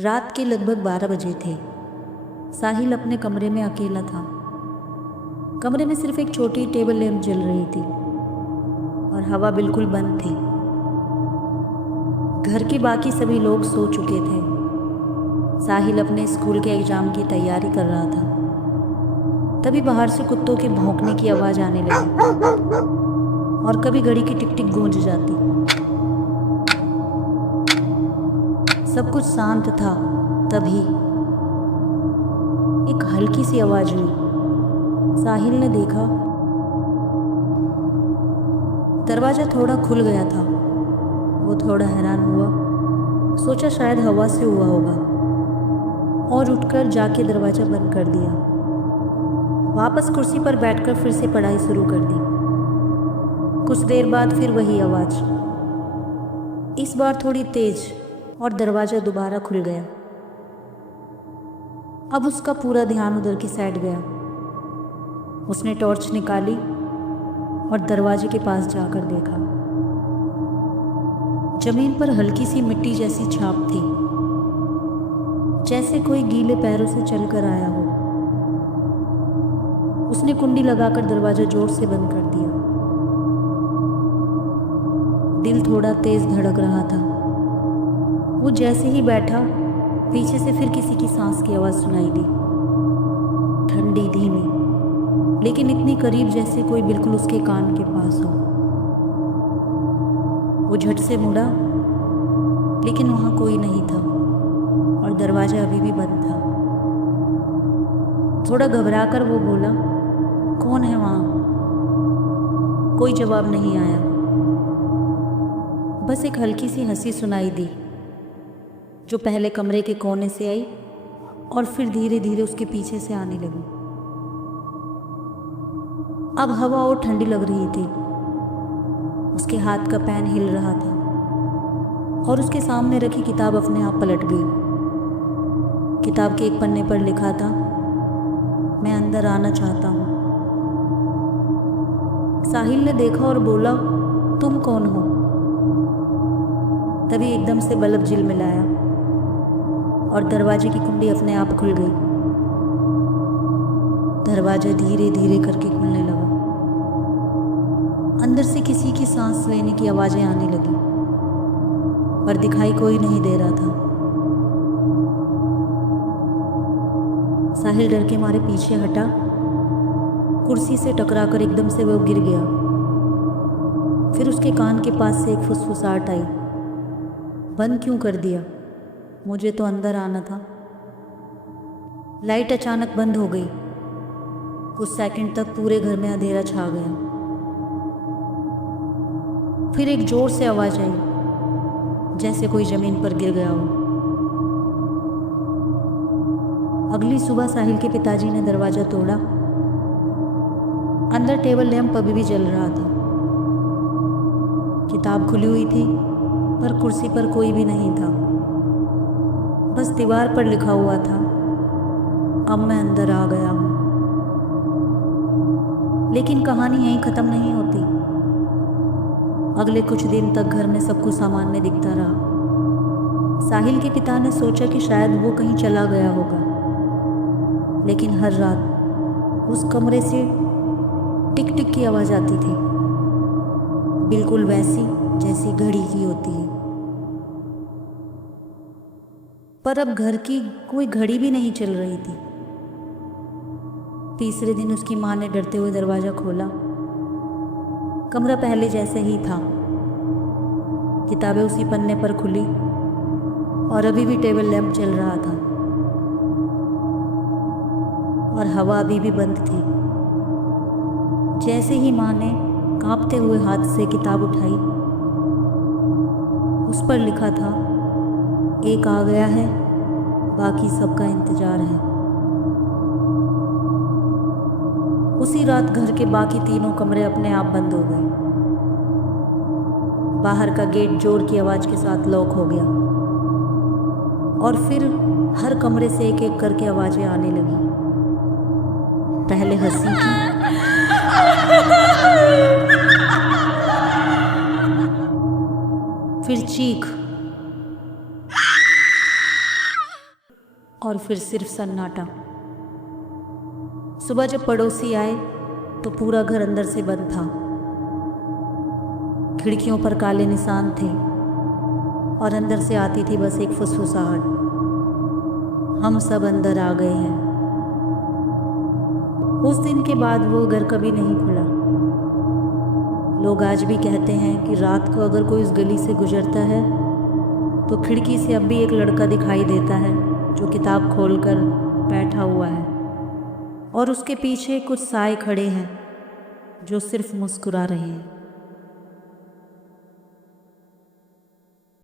रात के लगभग 12 बजे थे। साहिल अपने कमरे में अकेला था। कमरे में सिर्फ एक छोटी टेबल लैंप जल रही थी और हवा बिल्कुल बंद थी। घर के बाकी सभी लोग सो चुके थे। साहिल अपने स्कूल के एग्जाम की तैयारी कर रहा था। तभी बाहर से कुत्तों के भौंकने की आवाज आने लगी और कभी घड़ी की टिक टिक गूंज जाती। सब कुछ शांत था। तभी एक हल्की सी आवाज हुई। साहिल ने देखा, दरवाजा थोड़ा खुल गया था। वो थोड़ा हैरान हुआ, सोचा शायद हवा से हुआ होगा और उठकर जाके दरवाजा बंद कर दिया। वापस कुर्सी पर बैठकर फिर से पढ़ाई शुरू कर दी। कुछ देर बाद फिर वही आवाज, इस बार थोड़ी तेज, और दरवाजा दोबारा खुल गया। अब उसका पूरा ध्यान उधर की साइड गया। उसने टॉर्च निकाली और दरवाजे के पास जाकर देखा। जमीन पर हल्की सी मिट्टी जैसी छाप थी, जैसे कोई गीले पैरों से चलकर आया हो। उसने कुंडी लगाकर दरवाजा जोर से बंद कर दिया। दिल थोड़ा तेज धड़क रहा था। वो जैसे ही बैठा, पीछे से फिर किसी की सांस की आवाज सुनाई दी। ठंडी, धीमी, लेकिन इतनी करीब जैसे कोई बिल्कुल उसके कान के पास हो। वो झट से मुड़ा, लेकिन वहां कोई नहीं था और दरवाजा अभी भी बंद था। थोड़ा घबराकर वो बोला, कौन है वहां? कोई जवाब नहीं आया। बस एक हल्की सी हंसी सुनाई दी, जो पहले कमरे के कोने से आई और फिर धीरे धीरे उसके पीछे से आने लगी। अब हवा और ठंडी लग रही थी। उसके हाथ का पेन हिल रहा था और उसके सामने रखी किताब अपने आप पलट गई। किताब के एक पन्ने पर लिखा था, मैं अंदर आना चाहता हूँ। साहिल ने देखा और बोला, तुम कौन हो? तभी एकदम से बल्ब झिलमिलाया और दरवाजे की कुंडी अपने आप खुल गई। दरवाजा धीरे धीरे करके खुलने लगा। अंदर से किसी की सांस लेने की आवाजें आने लगी, पर दिखाई कोई नहीं दे रहा था। साहिल डर के मारे पीछे हटा। कुर्सी से टकराकर एकदम से वो गिर गया। फिर उसके कान के पास से एक फुसफुसाहट आई, बंद क्यों कर दिया? मुझे तो अंदर आना था। लाइट अचानक बंद हो गई। कुछ सेकंड तक पूरे घर में अंधेरा छा गया। फिर एक जोर से आवाज आई, जैसे कोई जमीन पर गिर गया हो। अगली सुबह साहिल के पिताजी ने दरवाजा तोड़ा। अंदर टेबल लैंप अभी भी जल रहा था। किताब खुली हुई थी, पर कुर्सी पर कोई भी नहीं था। बस दीवार पर लिखा हुआ था, अब मैं अंदर आ गया हूं। लेकिन कहानी यहीं खत्म नहीं होती। अगले कुछ दिन तक घर में सब कुछ सामान्य दिखता रहा। साहिल के पिता ने सोचा कि शायद वो कहीं चला गया होगा, लेकिन हर रात उस कमरे से टिक टिक की आवाज आती थी, बिल्कुल वैसी जैसी घड़ी की होती है। पर अब घर की कोई घड़ी भी नहीं चल रही थी। तीसरे दिन उसकी माँ ने डरते हुए दरवाजा खोला। कमरा पहले जैसे ही था। किताबें उसी पन्ने पर खुली और अभी भी टेबल लैंप जल रहा था और हवा अभी भी बंद थी। जैसे ही माँ ने कांपते हुए हाथ से किताब उठाई, उस पर लिखा था, एक आ गया है, बाकी सबका इंतजार है। उसी रात घर के बाकी तीनों कमरे अपने आप बंद हो गए। बाहर का गेट जोर की आवाज के साथ लॉक हो गया और फिर हर कमरे से एक एक करके आवाजें आने लगी। पहले हंसी की, फिर चीख, और फिर सिर्फ सन्नाटा। सुबह जब पड़ोसी आए तो पूरा घर अंदर से बंद था। खिड़कियों पर काले निशान थे और अंदर से आती थी बस एक फुसफुसाहट, हम सब अंदर आ गए हैं। उस दिन के बाद वो घर कभी नहीं खुला। लोग आज भी कहते हैं कि रात को अगर कोई इस गली से गुजरता है तो खिड़की से अब भी एक लड़का दिखाई देता है जो किताब खोलकर बैठा हुआ है और उसके पीछे कुछ साए खड़े हैं जो सिर्फ मुस्कुरा रहे हैं।